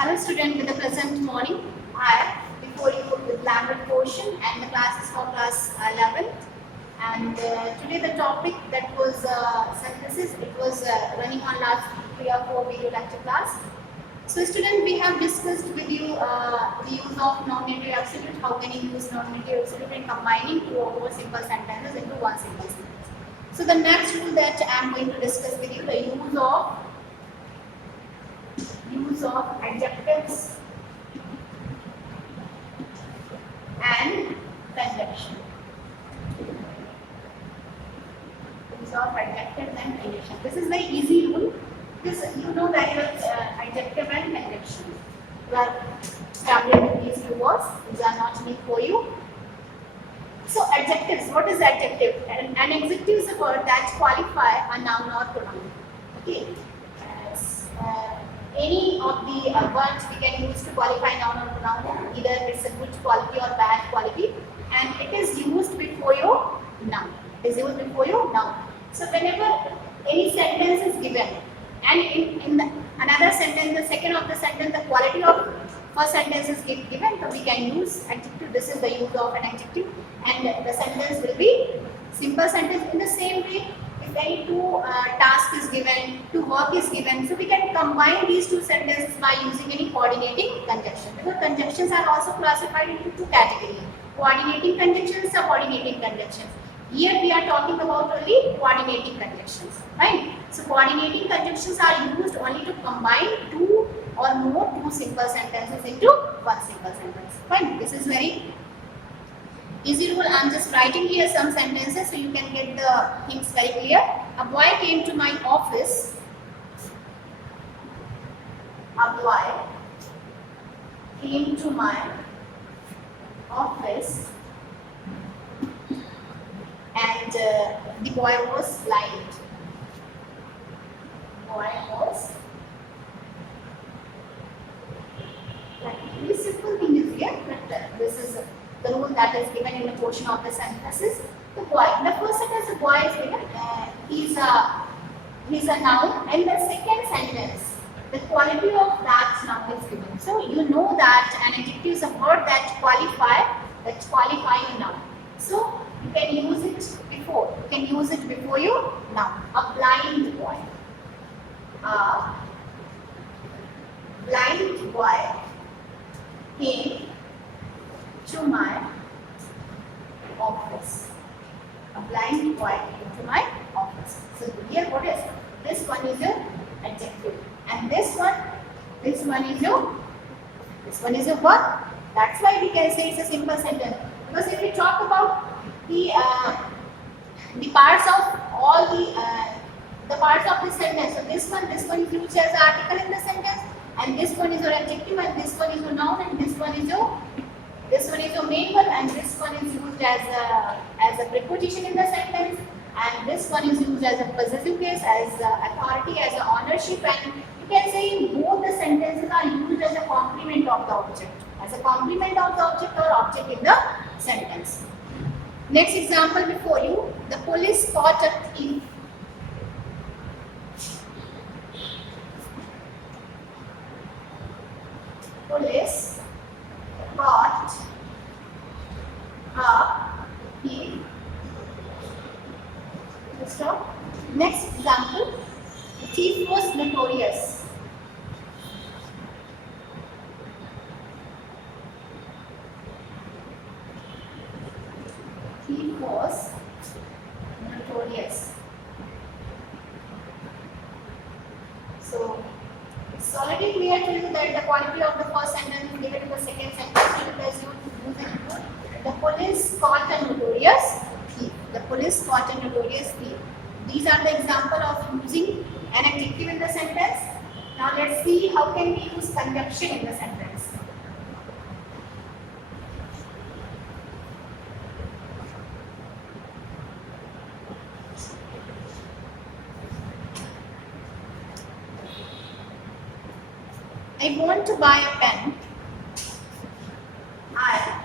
Hello student, with the present morning, I before you with language portion and the class is for class 11th. And today the topic that was synthesis, it was running on last 3 or 4 video lecture class. So student, we have discussed with you the use of nominative absolute, how can you use nominative absolute in combining two or more simple sentences into one simple sentence. So the next rule that I am going to discuss with you, the use of adjectives and conjunction. Use of adjectives and conjunction. This is very easy rule. This you know very well, adjective and conjunction. You are familiar with these two words. These are not new for you. So adjectives. What is adjective? An adjective is a word that qualify a noun or pronoun. Okay. Any of the words we can use to qualify noun or pronoun, either it's a good quality or bad quality, and it is used before your noun. It is used before your noun. So whenever any sentence is given, and in another sentence, the second of the sentence, the quality of first sentence is given, so we can use adjective. This is the use of an adjective, and the sentence will be simple sentence. In the same way, if any two task is given, two work is given, so we can combine these two sentences by using any coordinating conjunction. Because conjunctions are also classified into two categories: coordinating conjunctions, subordinating conjunctions. Here we are talking about only coordinating conjunctions, right? So coordinating conjunctions are used only to combine two or more two simple sentences into one simple sentence. Fine. This is very easy rule. I am just writing here some sentences so you can get the things very clear. A boy came to my office. A boy came to my office and the boy was blind. Boy was blind. Very simple thing is here, but this is the rule that is given in a portion of the sentences. The boy. The first sentence, the boy is given. He's a noun, and the second sentence, the quality of that noun is given. So you know that an adjective is a word that qualify a noun. So you can use it before. You can use it before your noun. A blind boy. A blind boy came to my office. A blind boy came to my office. So here what is? This one is your adjective. And this one is your verb. That's why we can say it's a simple sentence. Because if we talk about the parts of all the parts of the sentence, so this one is used as an article in the sentence, and this one is your adjective, and this one is your noun, and this one is your main verb, and this one is used as a preposition in the sentence, and this one is used as a possessive case, as authority, as a ownership, and you can say both the sentences are used as a complement of the object, or object in the sentence. Next example before you, the police caught a thief. Police caught a thief. Stop. Next example, the thief was notorious. Thief was notorious. So it's already clear to you that the quality of the first sentence is given to the second sentence. You guys use it. The police caught a notorious thief. The police caught a notorious thief. These are the example of using an adjective in the sentence. Now let's see how can we use conjunction in the sentence. I want to buy a pen. I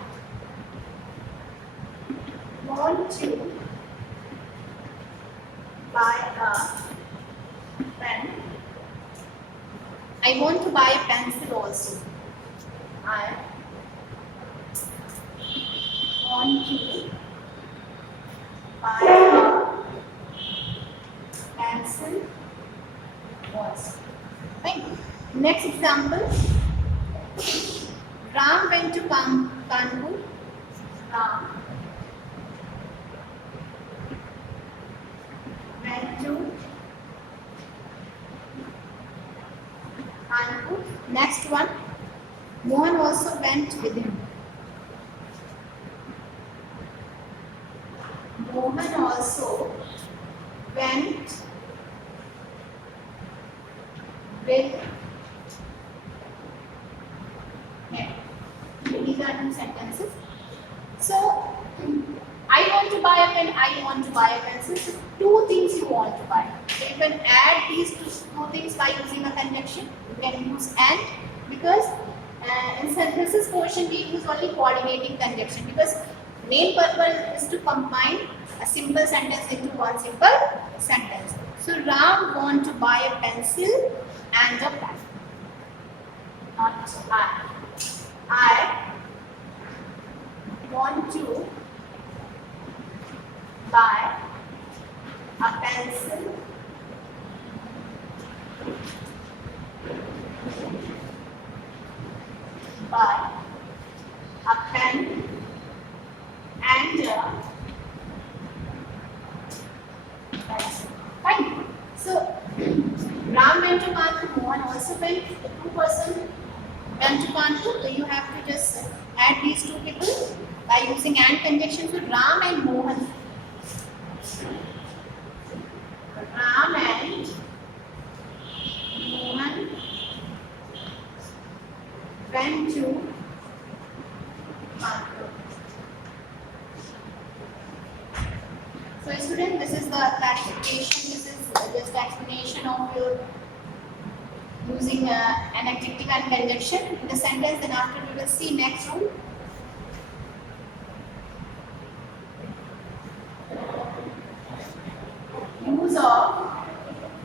want to buy a pen. I want to buy a pencil also. I want to buy a pencil also. Right. Next example. Ram went to Kanpur. Ram went to Kanpur. Next one. Mohan also went with him. Mohan also went with him. These are two sentences. So, I want to buy a pen, I want to buy a pencil. So, two things you want to buy. So, you can add these two things by using a conjunction. You can use and, because in synthesis portion we use only coordinating conjunction, because main purpose is to combine a simple sentence into one simple sentence. So, Ram want to buy a pencil and a pen. Not I. I want to buy a pencil buy a pen and a pencil. Fine. So, Ram went to Kanpur, Mohan also went, the two person went to Kanpur, so you have to just add these two people by using and conjunction. So Ram and Mohan. Ram and Mohan went to Kanpur. So student, this is the classification, this is just explanation of your using an adjective and conjunction in the sentence. Then after we will see next rule. Use of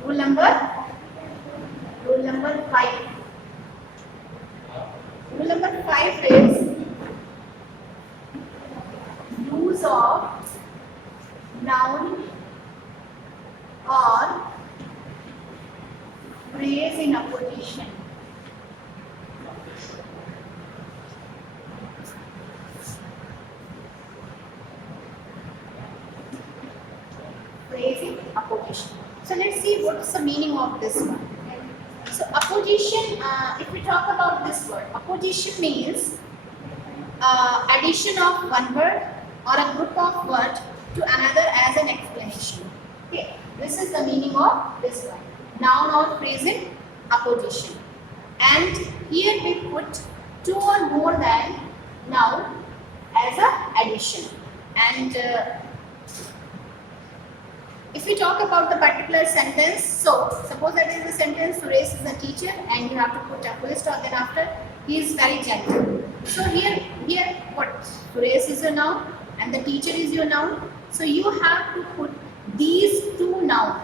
rule number 5. Rule number 5 is use of noun or phrase in apposition. Phrase in apposition. So let's see what's the meaning of this one. So apposition, if we talk about this word, apposition means addition of one word or a group of words to another as an explanation. Okay, this is the meaning of this one. Noun or phrase in apposition. And here we put two or more than noun as a addition. And if we talk about the particular sentence, so suppose that is the sentence, Suresh is a teacher and you have to put a full stop, then after he is very gentle. So here what? Suresh is a noun and the teacher is your noun. So you have to put these two nouns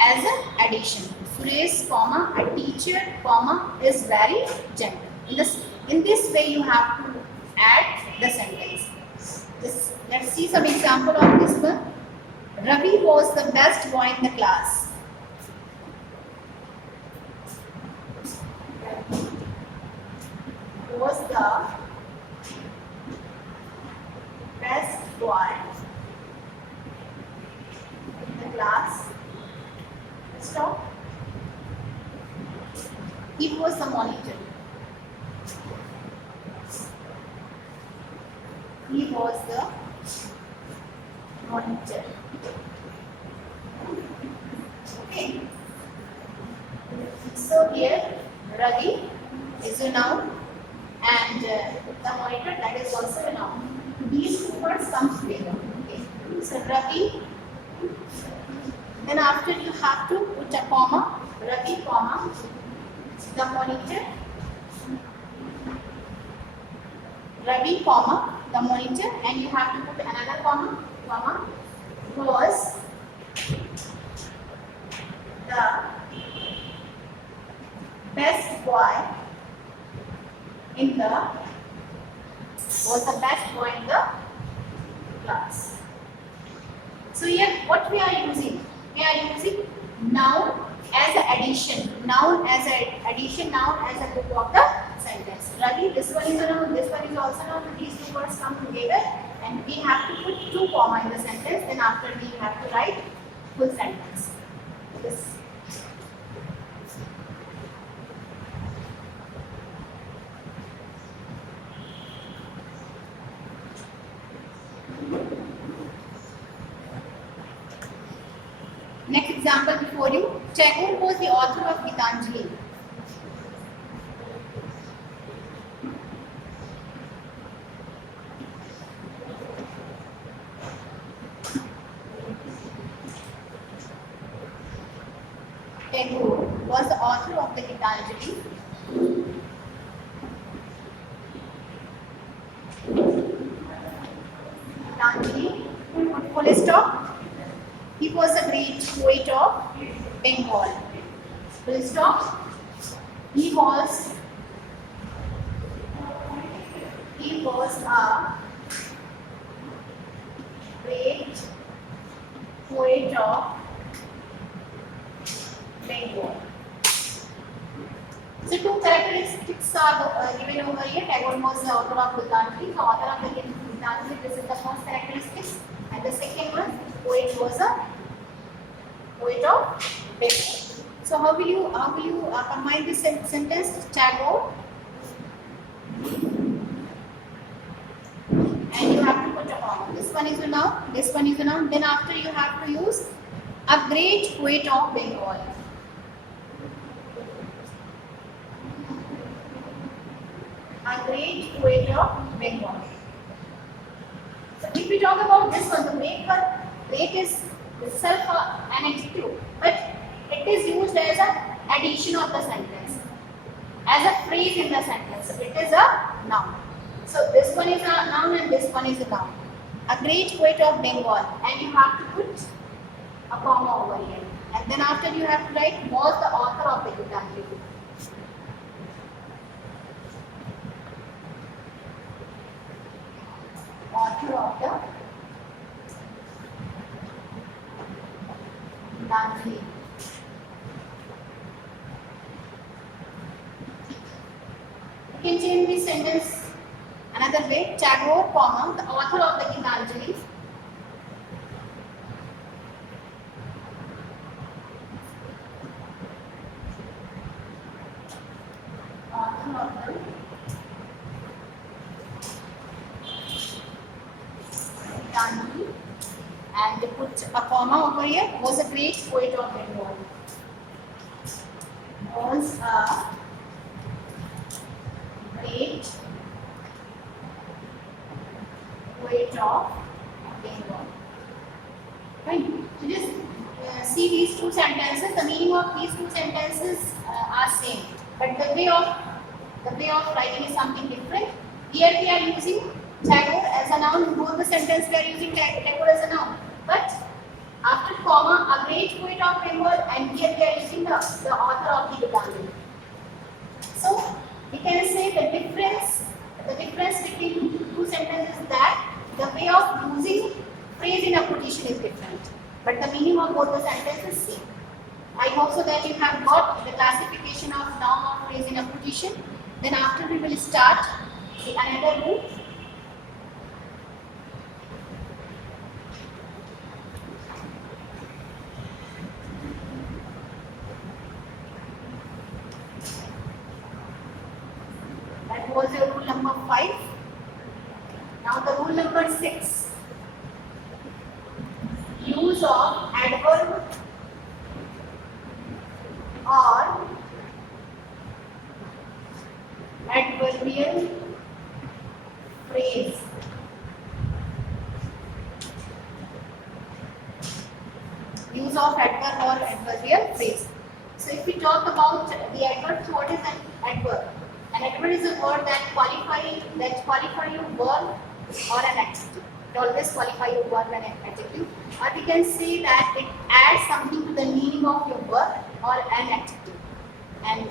as an addition. Suresh, comma, a teacher, comma, is very gentle. In this way you have to add the sentence. Let's see some example of this one. Ravi was the best boy in the class. Was the best boy in the class. Stop. He was the monitor. He was the monitor. Okay. So here Ravi is a noun and the monitor, that is also a noun. These two words come together. Okay. So Ravi. Then after you have to put a comma. Ravi, comma, the monitor. Ravi, comma, the monitor, and you have to put another comma, was the best boy in the class. So here what we are using? We are using noun as an addition. Noun as a group of the sentence. Ravi, this one is a noun, this one is also a noun. These two words come together and we have to put two comma in the sentence. Then after we have to write full sentence. This. Next example before you. Tagore was the author of Gitanjali. Tagore was the author of the Gitanjali. Gitanjali, full stop. He was a great poet of Bengal. Full stop. He was a great poet of Bengal. So two characteristics are given over here. Tagore was the author of Gitanjali. The author of the Gitanjali, this is the first characteristic. And the second one, poet was a poet of Bengal. So how will you combine this sentence? Tagore, and you have to put a comma. This one is a noun. This one is a noun. Then after you have to use a great poet of Bengal. A great poet of Bengal. So if we talk about this one, the maker, great is itself an adjective, but it is used as an addition of the sentence, as a phrase in the sentence. So it is a noun. So this one is a noun and this one is a noun. A great poet of Bengal, and you have to put a comma over here. And then after you have to write was the author of the Gitanjali. Author of the Gitanjali. You can change this sentence another way. Tagore, comma, the author of the Gitanjali. Author of the Gitanjali, and they put a comma over here, was a great poet of Bengal. Was a great poet of Bengal. Right? So just see these two sentences. The meaning of these two sentences are same, but the way of writing is something different. Here we are using Tagore as a noun. In both the sentence we are using Tagore as a noun. But after comma, a great poet of Bengal, and here we are using the author of the Gitanjali. So we can say the difference between two sentences is that the way of using phrase in a quotation is different, but the meaning of both the sentences is same. I hope so that you have got the classification of noun or phrase in a quotation. Then after we will start another rule. That was your rule number 5. Now the rule number 6. Use of adverb or adverbial phrase. Use of adverb or adverbial phrase. So if we talk about the adverb, so what is an adverb? An adverb is a word that qualify your verb or an adjective. It always qualify your verb and an adjective. Or we can say that it adds something to the meaning of your verb or an adjective. And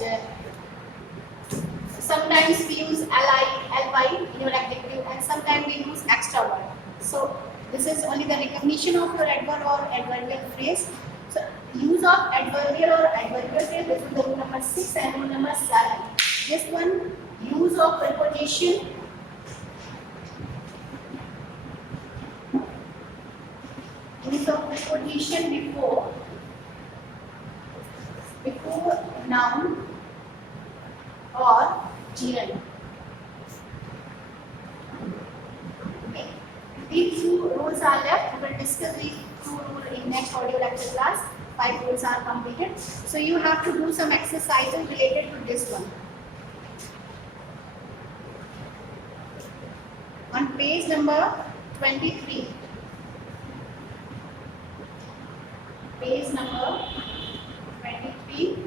sometimes we use ly in your adjective, and sometimes we use extra word. So this is only the recognition of your adverb or adverbial phrase. So use of adverbial or adverbial phrase, this is the rule number 6 and rule number 7. This one, use of preposition. Use of preposition before noun or gerund. Okay. These 2 rules are left. We will discuss these 2 rules in next audio lecture class. 5 rules are completed. So you have to do some exercises related to this one. On page number 23. Page number 23.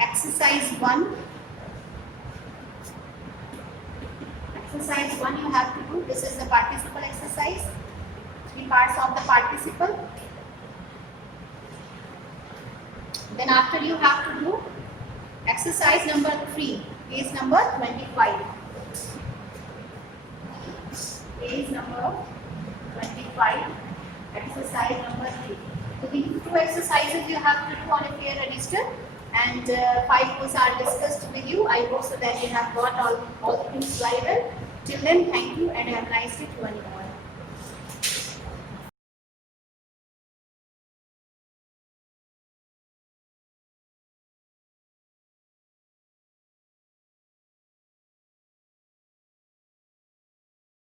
Exercise 1. Exercise 1 you have to do. This is the participle exercise. 3 parts of the participle. Then after you have to do exercise number 3. Page number 25. Page number 25. Exercise number 3. So these 2 exercises you have to do on a peer register, and 5 rules are discussed with you. I hope so that you have got all the things very well. Till then, thank you and have a nice day to everyone.